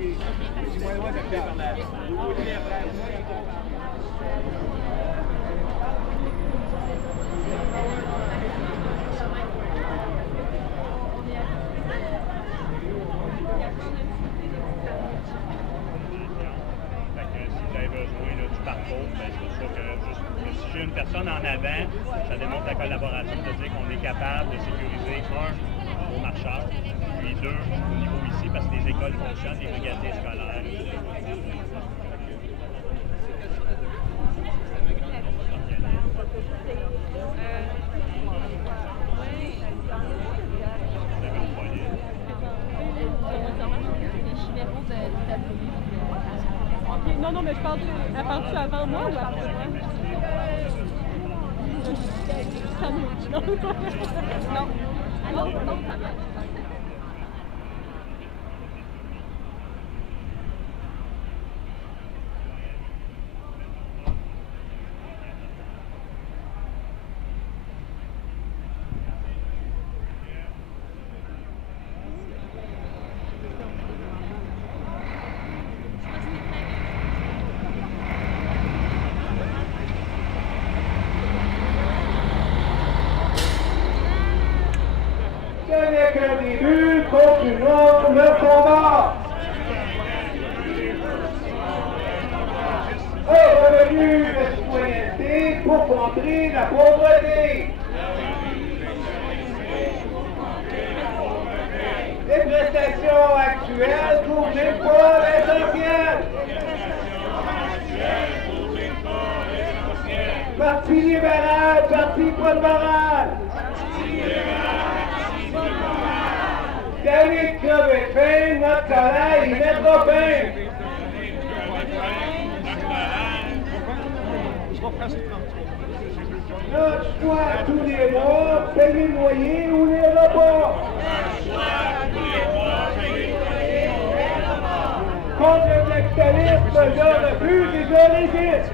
Si j'ai une personne en avant, ça démontre la collaboration de dire qu'on est capable de sécuriser, un, aux marcheurs, puis deux, au niveau ici, parce que les écoles fonctionnent, les brigadiers scolaires. Non, mais elle parle-tu avant moi ou après moi? Non. Non. Ce n'est qu'un début, continuons le combat. Revenu de citoyenneté pour contrer la pauvreté. Les prestations actuelles couvrent pas l'essentiel. Parti libéral, parti pas-de-morale. D'aller crever de faim, notre colère y mettra fin. Notre choix tous les mois, payer le loyer ou les repas. Contre le capitalisme, je refuse et je résiste.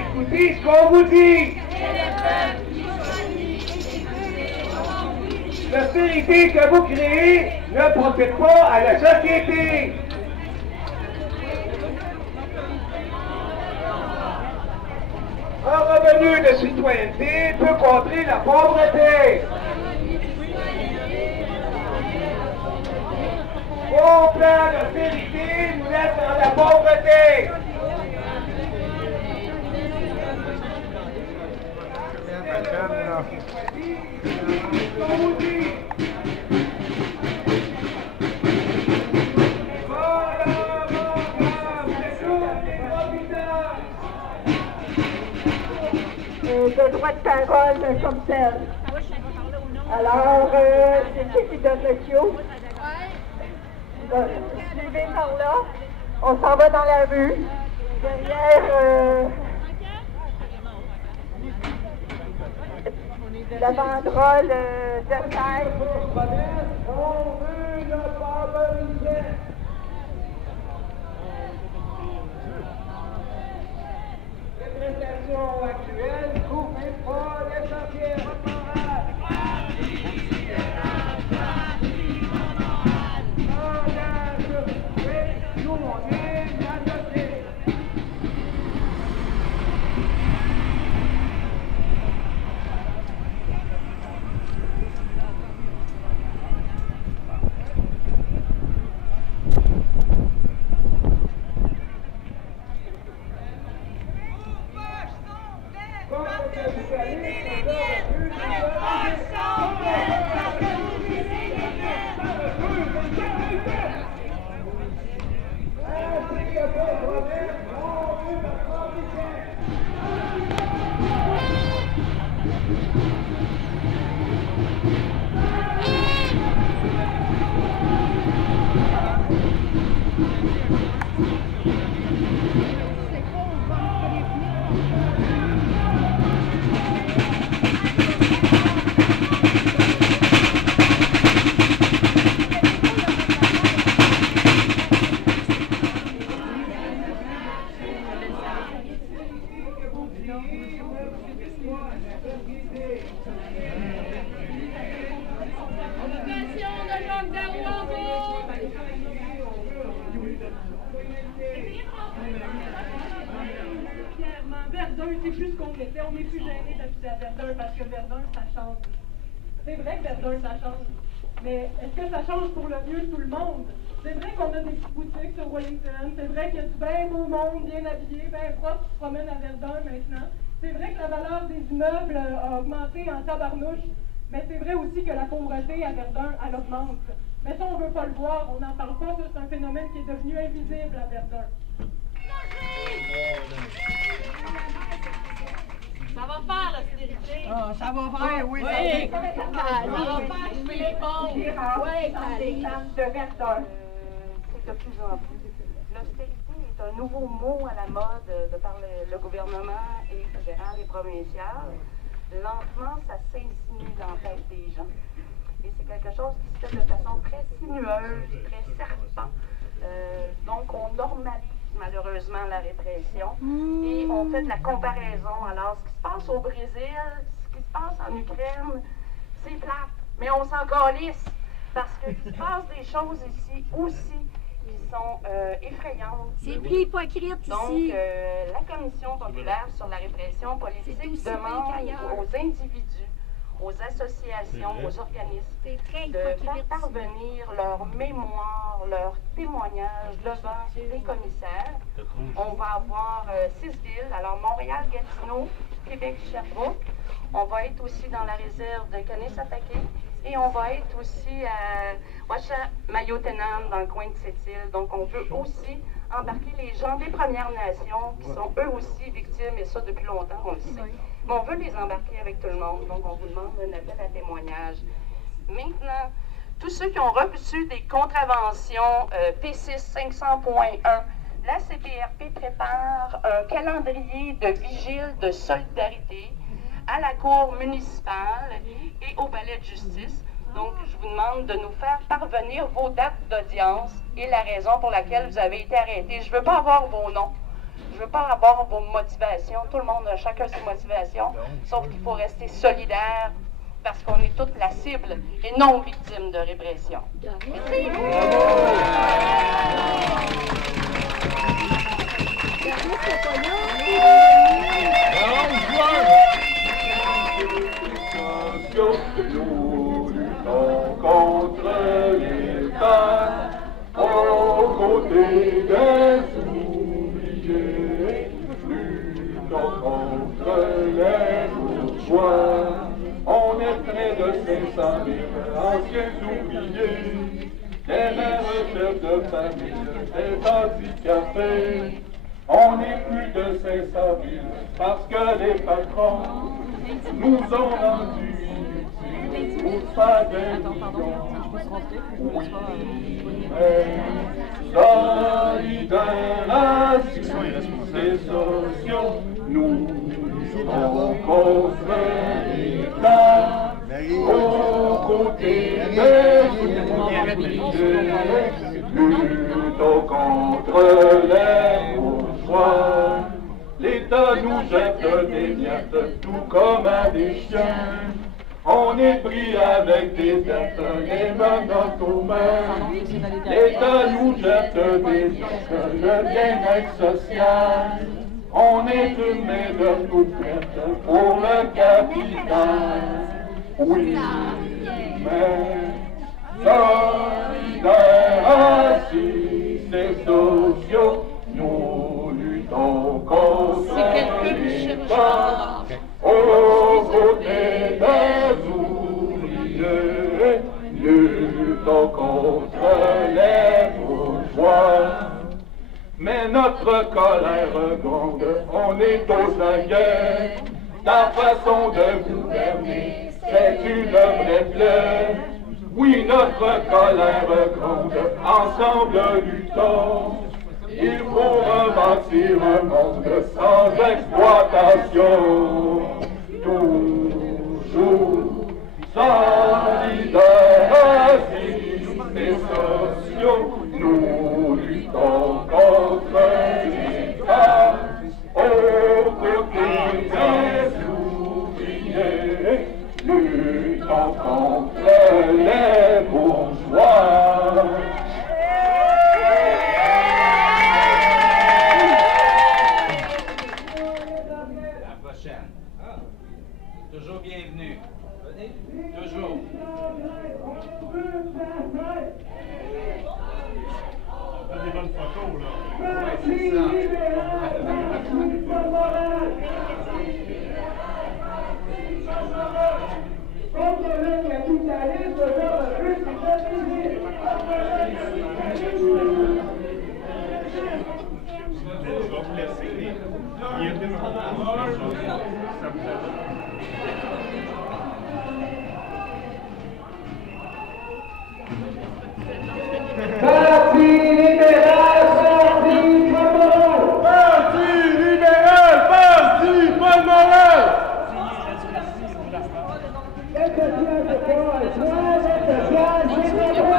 Écoutez ce qu'on vous dit. L'austérité que vous créez ne profite pas à la société. Un revenu de citoyenneté peut contrer la pauvreté. Au plan d'austérité nous laisse dans la pauvreté. De droit de parole comme tel. Alors, c'est qui donne le cue? Suivez par là. On s'en va dans la rue. Derrière la banderole de taille. On veut le favoriser. Les prestations actuelles couvrent pas l'essentiel. Nous, on est la société. Vocation de Jacques Darois. Verdun, c'est plus ce qu'on était. On n'est plus gêné d'habiter à Verdun parce que Verdun, ça change. C'est vrai que Verdun, ça change. Mais est-ce que ça change pour le mieux tout le monde? C'est vrai qu'on a des petites boutiques sur Wellington. C'est vrai qu'il y a du bien beau monde, bien habillé, bien propre qui se promène à Verdun maintenant. C'est vrai que la valeur des immeubles a augmenté en tabarnouche. Mais c'est vrai aussi que la pauvreté à Verdun, elle augmente. Mais ça, on ne veut pas le voir, on n'en parle pas, ça c'est un phénomène qui est devenu invisible à Verdun. Ça va faire l'austérité. Ah, ça va faire, oui. Oui. Ça va faire jouer les pauvres. Oui, les femmes de Verdun. C'est de plus en plus. L'austérité est un nouveau mot à la mode de par le gouvernement et fédéral et provincial. Lentement, ça s'insinue dans la tête des gens. Et c'est quelque chose qui se fait de façon très sinueuse, très serpent. Donc, on normalise malheureusement la répression et on fait de la comparaison. Alors, ce qui se passe au Brésil, ce qui se passe en Ukraine, c'est plate, mais on s'en calisse parce qu'il se passe des choses ici aussi qui sont effrayantes. C'est plus hypocrite ici. Donc, la Commission populaire sur la répression politique demande aux individus, aux associations, aux organismes de faire parvenir leur mémoire, leur témoignage devant les commissaires. On va avoir 6 villes, alors Montréal, Gatineau, Québec, Sherbrooke. On va être aussi dans la réserve de Kanesatake et on va être aussi à Ouachamayotenam, dans le coin de Sept-Îles. Donc, on veut aussi embarquer les gens des Premières Nations qui sont eux aussi victimes, et ça depuis longtemps, on le sait. Mais on veut les embarquer avec tout le monde, donc on vous demande un appel à témoignage. Maintenant, tous ceux qui ont reçu des contraventions P6 500.1, la CPRP prépare un calendrier de vigile de solidarité à la Cour municipale et au palais de justice. Donc, je vous demande de nous faire parvenir vos dates d'audience et la raison pour laquelle vous avez été arrêtés. Je ne veux pas avoir vos noms. Je ne veux pas avoir vos motivations. Tout le monde a chacun ses motivations, sauf qu'il faut rester solidaire parce qu'on est toute la cible et non victime de répression. Nous luttons contre l'État, aux côtés des oubliés, luttons contre les bourgeois. On est près de 500 000 anciens oubliés, des mères chefs de famille, des handicapés. On est plus de 500 000 parce que les patrons nous ont rendus inutiles pour faire des millions. Oui, solidarité, c'est sociaux, nous luttons contre l'État, aux côtés des oubliés, luttons contre les bourgeois. L'État nous jette des miettes, tout comme à des chiens. On est pris avec des dettes, les menottes aux mains. L'État nous jette des miettes, le bien-être social. On est une main-d'œuvre toute prête pour le capital. Oui, mais solidaires, c'est sociaux, nous luttons contre l'État, aux côtés des oubliés, luttons contre les bourgeois. Mais notre colère gronde, on est aux aguets, ta façon de gouverner, c'est une vraie plaie. Oui, notre colère gronde, ensemble luttons. Il faut rebâtir un monde sans exploitation. Toujours solidaires et sociaux, nous luttons contre l'État. Aux côtés des ouvriers, luttons contre les bourgeois. Toujours bienvenue. Venez. Toujours. On fait des bonnes photos, là. Ouais, c'est ça. Je vais vous laisser, mais il y a des moments ça vous aide. Parti libéral, parti Paul-Moral! Parti libéral, parti Paul-Moral! L'aide sociale, c'est quoi? L'aide sociale, c'est quoi?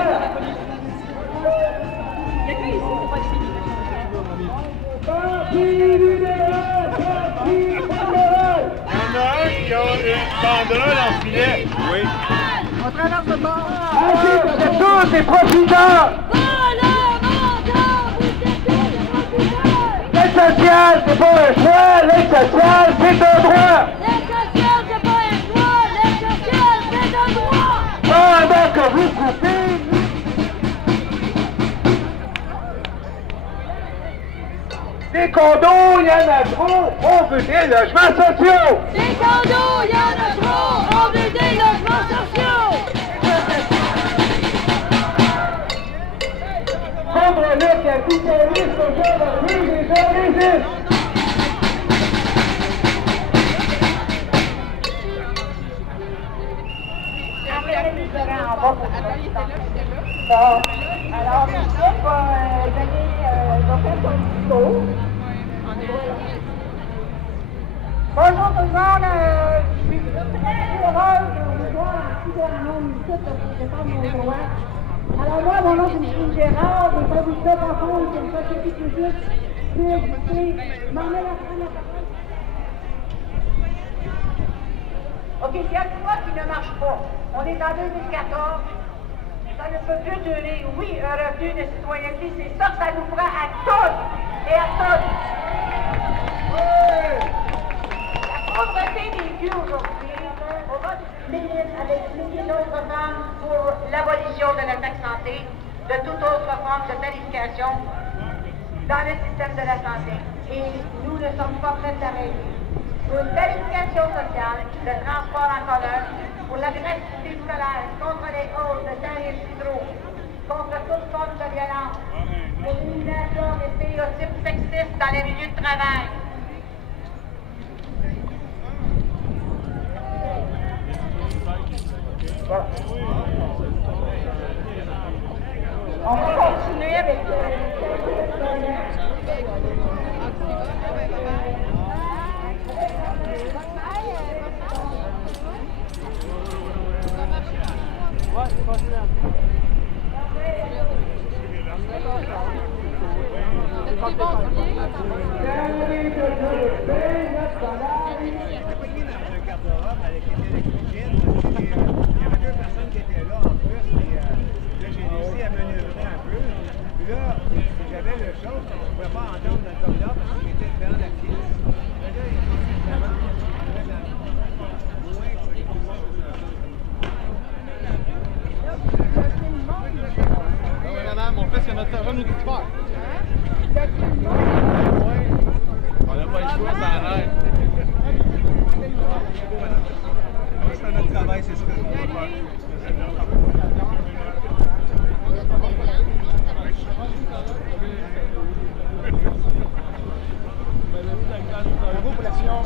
Parti libéral, parti Paul-Moral! Il y en a un qui a une banderole en filet. Oui. On traverse le bord. Parti de tous les profiteurs! L'aide sociale, c'est pas un choix, l'aide sociale, c'est un droit! L'aide sociale, c'est pas un choix, l'aide sociale, c'est un droit! Pendant que vous coupez, des condos, il y en a trop, on veut des logements sociaux! Des condos, il y en a trop, on veut des logements sociaux! Contre le capitalisme, aujourd'hui, les gens résistent! Bon, alors, Michel va faire son discours. Bonjour tout le monde, je suis très heureuse de voir un petit grand nombre ici parce que je défends mon droit. Alors moi, mon nom c'est Micheline Gérard, je vais vous dire par contre, c'est une société publique, c'est m'en met la parole. OK, il y a une loi qui ne marche pas. On est en 2014. Ça ne peut plus durer. Oui, un revenu de citoyenneté, c'est ça que ça nous prend à tous et à toutes. La pauvreté vécue aujourd'hui, on va avec milliers d'autres femmes pour l'abolition de la taxe santé, de toute autre forme de tarification dans le système de la santé. Et nous ne sommes pas prêts à régler. Pour une tarification sociale, de transport en commun, pour la gratuité scolaire, contre les hausses de tarifs hydro, contre toute forme de violence, pour l'élimination des stéréotypes sexistes dans les milieux de travail. Voilà. On va continuer avec Bravo pour l'action.